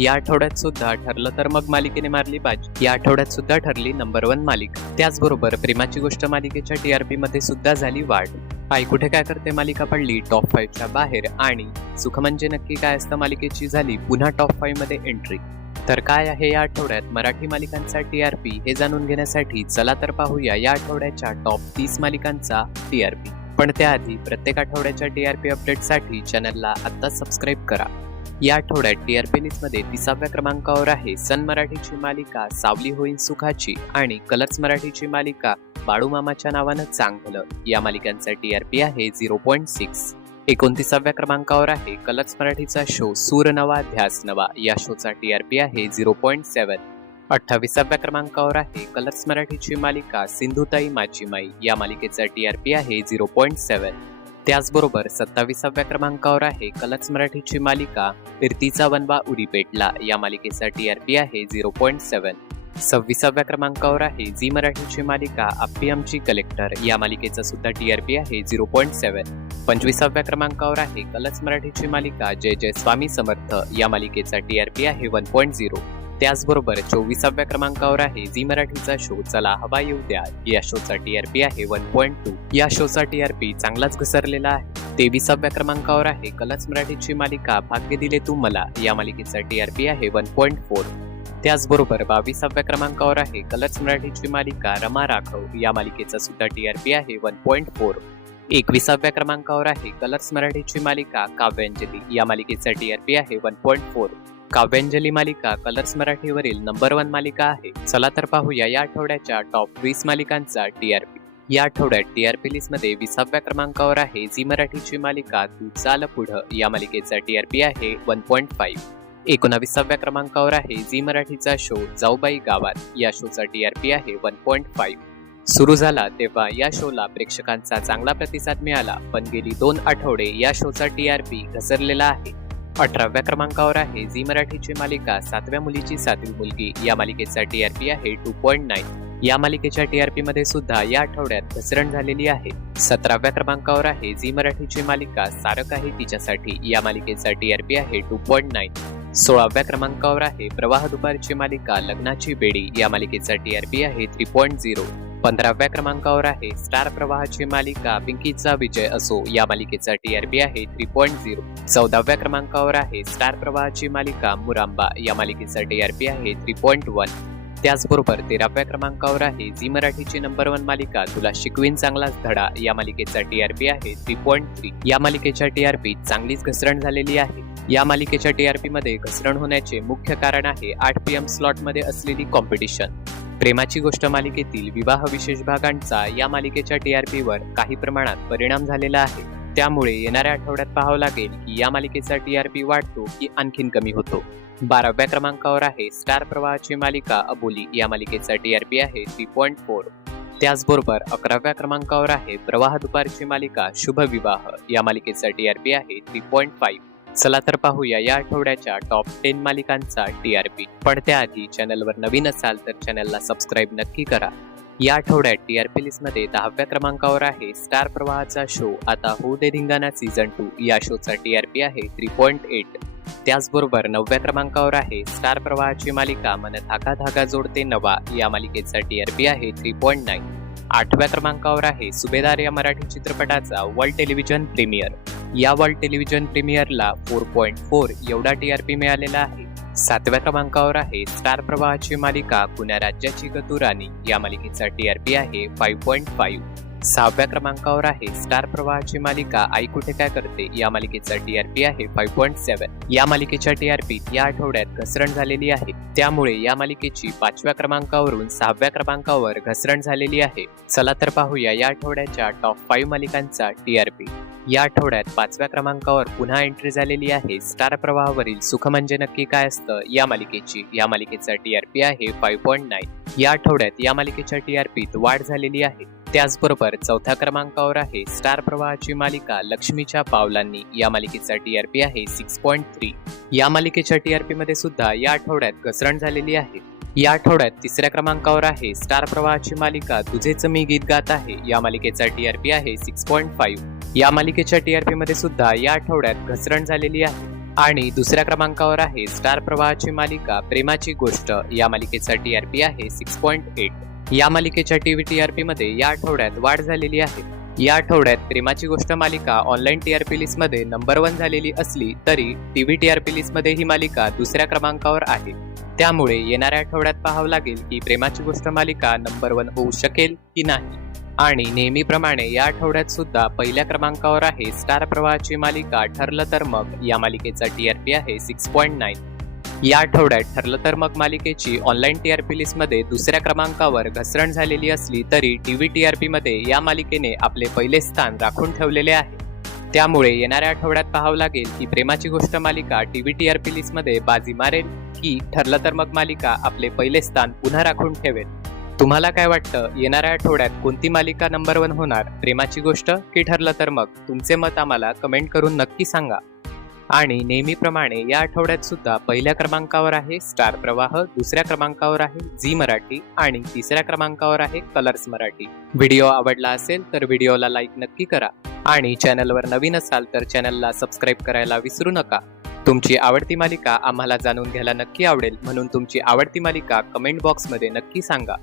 या आठवड्यात सुद्धा ठरलं तर मग मालिकेने मारली बाजी. या आठवड्यात सुद्धा ठरली नंबर 1 मालिका. त्याचबरोबर प्रेमाची गोष्ट मालिकेच्या टीआरपी मध्ये सुद्धा झाली वाढ. आई कुठे काय करते मालिका पडली टॉप 5च्या बाहेर आणि सुख म्हणजे नक्की काय असतं मालिकेची झाली पुन्हा टॉप 5 मध्ये एंट्री. तर काय आहे या आठवड्यात मराठी मालिकांचा टीआरपी हे जाणून घेण्यासाठी चला तर पाहूया या आठवड्याच्या टॉप 30 मालिकांचा टीआरपी. पण त्याआधी प्रत्येक आठवड्याच्या टीआरपी अपडेटसाठी चॅनलला आत्ताच सबस्क्राईब करा. या आठवड्यात टीआरपी लिस्टमध्ये 30व्या क्रमांकावर आहे सन मराठीची मालिका सावली होईल सुखाची आणि कलर्स मराठीची मालिका बाळूमामाच्या नावानं चांगलं. या मालिकांचा टीआरपी आहे 0.6. 29व्या क्रमांकावर आहे कलर्स मराठीचा शो सूर नवा ध्यास नवा. या शोचा टीआरपी आहे 0.7. 28व्या क्रमांकावर आहे कलर्स मराठीची मालिका सिंधुताई माझी माई. या मालिकेचा टीआरपी आहे 0.7. त्याचबरोबर 27व्या क्रमांकावर आहे कलर्स मराठीची मालिका फिरतीचा वनवा उडी पेटला. या मालिकेचा टीआरपी आहे 0.7. 26व्या क्रमांकावर आहे झी मराठीची मालिका आप्पी आमची कलेक्टर. या मालिकेचा सुद्धा टीआरपी आहे 0.7. 25व्या क्रमांकावर आहे कलर्स मराठीची मालिका जय जय स्वामी समर्थ. या मालिकेचा टीआरपी आहे 1.0. त्याचबरोबर 24व्या क्रमांकावर आहे झी मराठीचा शो चला हवा येऊ द्या. या शोचा टीआरपी आहे 1.2. या शोचा टीआरपी चांगलाच घसरलेला आहे. 23व्या क्रमांकावर आहे कलर्स मराठीची मालिका भाग्य दिले तू मला. या मालिकेचा टीआरपी आहे 1.4. त्याचबरोबर 22व्या क्रमांकावर आहे कलर्स मराठीची मालिका रमा राघव. या मालिकेचा सुद्धा टीआरपी आहे 1.4. 21व्या क्रमांकावर आहे कलर्स मराठीची मालिका काव्यांजली. या मालिकेचा टीआरपी आहे 1.4. काव्यांजली मालिका कलर्स मराठीवरील नंबर 1 मालिका आहे. चला तर पाहूया या आठवड्याच्या टॉप 20 मालिकांचा टीआरपी. या आठवड्यात टीआरपी लिस्टमध्ये 20व्या क्रमांकावर आहे झी मराठीची मालिका तू चाल पुढं. या मालिकेचा टीआरपी आहे 1.5. 19व्या क्रमांकावर आहे झी मराठीचा शो जाऊबाई गावात. या शोचा टीआरपी आहे 1.5. सुरू झाला तेव्हा या शोला प्रेक्षकांचा चांगला प्रतिसाद मिळाला, पण गेली 2 आठवडे या शोचा टीआरपी घसरलेला आहे. 18व्या क्रमांकावर आहे झी मराठीची मालिका 7व्या मुलीची 7वी मुलगी. या मालिकेचा टीआरपी आहे 2.9. या मालिकेच्या टीआरपी मध्ये सुद्धा या आठवड्यात घसरण झालेली आहे. 17व्या क्रमांकावर आहे झी मराठीची मालिका सारं काही तिच्यासाठी. या मालिकेचा टीआरपी आहे 2.9. 16व्या क्रमांकावर आहे प्रवाह दुपारची मालिका लग्नाची बेडी. या मालिकेचा टीआरपी आहे 3.0. 15व्या क्रमांकावर आहे स्टार प्रवाहाची मालिका पिंकीचा विजय असो. या मालिकेचा टीआरपी आहे 3.0. 14व्या क्रमांकावर आहे स्टार प्रवाहाची मालिका मुरांबा. या मालिकेचा टीआरपी आहे 3.1. त्याचबरोबर 13व्या क्रमांकावर आहे झी मराठीची नंबर 1 मालिका तुला शिकवीन चांगलाच धडा. या मालिकेचा टीआरपी आहे 3.3. या मालिकेच्या टीआरपी चांगलीच घसरण झालेली आहे. या मालिकेच्या टीआरपी मध्ये घसरण होण्याचे मुख्य कारण आहे 8 PM स्लॉट मध्ये असलेली कॉम्पिटिशन. प्रेमाची गोष्ट मालिकेतील विवाह विशेष भागांचा या मालिकेच्या टीआरपी वर काही प्रमाणात परिणाम झालेला आहे. त्यामुळे येणाऱ्या आठवड्यात पाहावं लागेल की या मालिकेचा टीआरपी वाढतो की आणखीन कमी होतो. 12व्या क्रमांकावर आहे स्टार प्रवाहाची मालिका अबोली. या मालिकेचा टीआरपी आहे 3.4. त्याचबरोबर 11व्या क्रमांकावर आहे प्रवाह दुपारची मालिका शुभ विवाह. या मालिकेचा टीआरपी आहे 3.5. चला तर पाहूया या आठवड्याच्या टॉप 10 मालिकांचा टीआरपी. पण त्याआधी चॅनलवर नवीन असाल तर चॅनलला सबस्क्राईब नक्की करा. या आठवड्यात टीआरपी लिस्टमध्ये 10व्या क्रमांकावर आहे स्टार प्रवाहाचा शो आता होऊ दे धिंगाणा सीझन 2. या शोचा टीआरपी आहे 3.8. त्याचबरोबर 9व्या क्रमांकावर आहे स्टार प्रवाहाची मालिका मन धागा धागा जोडते नवा. या मालिकेचा टीआरपी आहे 3.9. 8व्या क्रमांकावर आहे सुभेदार या मराठी चित्रपटाचा वर्ल्ड टेलिव्हिजन प्रीमियर. या वर्ल्ड टेलिव्हिजन प्रीमियरला 4.4 एवढा टीआरपी मिळालेला आहे. 7व्या क्रमांकावर आहे स्टार प्रवाहाची मालिका पुण्या राज्याची गतुराणी. या मालिकेचा टीआरपी आहे 5.5. 6व्या क्रमांकावर आहे स्टार प्रवाहाची मालिका आई कुठे काय करते. या मालिकेचा टीआरपी आहे 5.7. या मालिकेच्या टीआरपीत या आठवड्यात घसरण झालेली आहे. त्यामुळे या मालिकेची 5व्या क्रमांकावरून 6व्या क्रमांकावर घसरण झालेली आहे. चला तर पाहूया या आठवड्याच्या टॉप 5 मालिकांचा टीआरपी. या आठवड्यात 5व्या क्रमांकावर पुन्हा एंट्री झालेली आहे स्टार प्रवाहावरील सुख म्हणजे नक्की काय असतं या मालिकेची. या मालिकेचा टीआरपी आहे 5.9. या आठवड्यात या मालिकेच्या टीआरपीत वाढ झालेली आहे. त्याचबरोबर 4थ्या क्रमांकावर आहे स्टार प्रवाहाची मालिका लक्ष्मीच्या पावलांनी. या मालिकेचा टीआरपी आहे 6.3. या मालिकेच्या टीआरपी मध्ये सुद्धा या आठवड्यात घसरण झालेली आहे. या आठवड्यात 3ऱ्या क्रमांकावर आहे स्टार प्रवाहाची मालिका तुझेच मी गीत गात आहे. या मालिकेचा टीआरपी आहे 6.5. या मालिकेच्या टीआरपी मध्ये सुद्धा या आठवड्यात घसरण झालेली आहे. आणि दुसऱ्या क्रमांकावर आहे स्टार प्रवाहाची मालिका प्रेमाची गोष्ट. या मालिकेचा TRP आहे 6.8. या मालिकेच्या टीव्ही TRP मध्ये या आठवड्यात वाढ झालेली आहे. या आठवड्यात प्रेमाची गोष्ट मालिका ऑनलाईन TRP लिस्ट मध्ये नंबर 1 झालेली असली तरी टीव्ही TRP लिस्ट मध्ये ही मालिका दुसऱ्या क्रमांकावर आहे. त्यामुळे येणाऱ्या आठवड्यात पाहावं लागेल की प्रेमाची गोष्ट मालिका नंबर 1 होऊ शकेल की नाही. आणि नेहमीप्रमाणे या आठवड्यात सुद्धा पहिल्या क्रमांकावर आहे स्टार प्रवाहाची मालिका ठरलं तर मग. या मालिकेचा TRP आहे 6.9. या आठवड्यात ठरलं तर मग मालिकेची ऑनलाईन TRP लिस्ट मध्ये दुसऱ्या क्रमांकावर घसरण झालेली असली तरी टीव्ही TRP मध्ये या मालिकेने आपले पहिले स्थान राखून ठेवलेले आहे. त्यामुळे येणाऱ्या आठवड्यात पाहावं लागेल की प्रेमाची गोष्ट मालिका टीव्ही TRP लिस्ट मध्ये बाजी मारेल की ठरलं तर मग मालिका आपले पहिले स्थान पुन्हा राखून ठेवेल. तुम्हाला काय वाटतं, येणाऱ्या आठवड्यात कोणती मालिका नंबर 1 होणार, प्रेमाची गोष्ट की ठरलं तर मग? तुमचे मत आम्हाला कमेंट करून नक्की सांगा. आणि नेहमीप्रमाणे या आठवड्यात सुद्धा पहिल्या क्रमांकावर आहे स्टार प्रवाह, दुसऱ्या क्रमांकावर आहे झी मराठी आणि तिसऱ्या क्रमांकावर आहे कलर्स मराठी. व्हिडिओ आवडला असेल तर व्हिडिओला लाईक नक्की करा आणि चॅनलवर नवीन असाल तर चॅनलला सबस्क्राईब करायला विसरू नका. तुमची आवडती मालिका आम्हाला जाणून घ्यायला नक्की आवडेल, म्हणून तुमची आवडती मालिका कमेंट बॉक्समध्ये नक्की सांगा.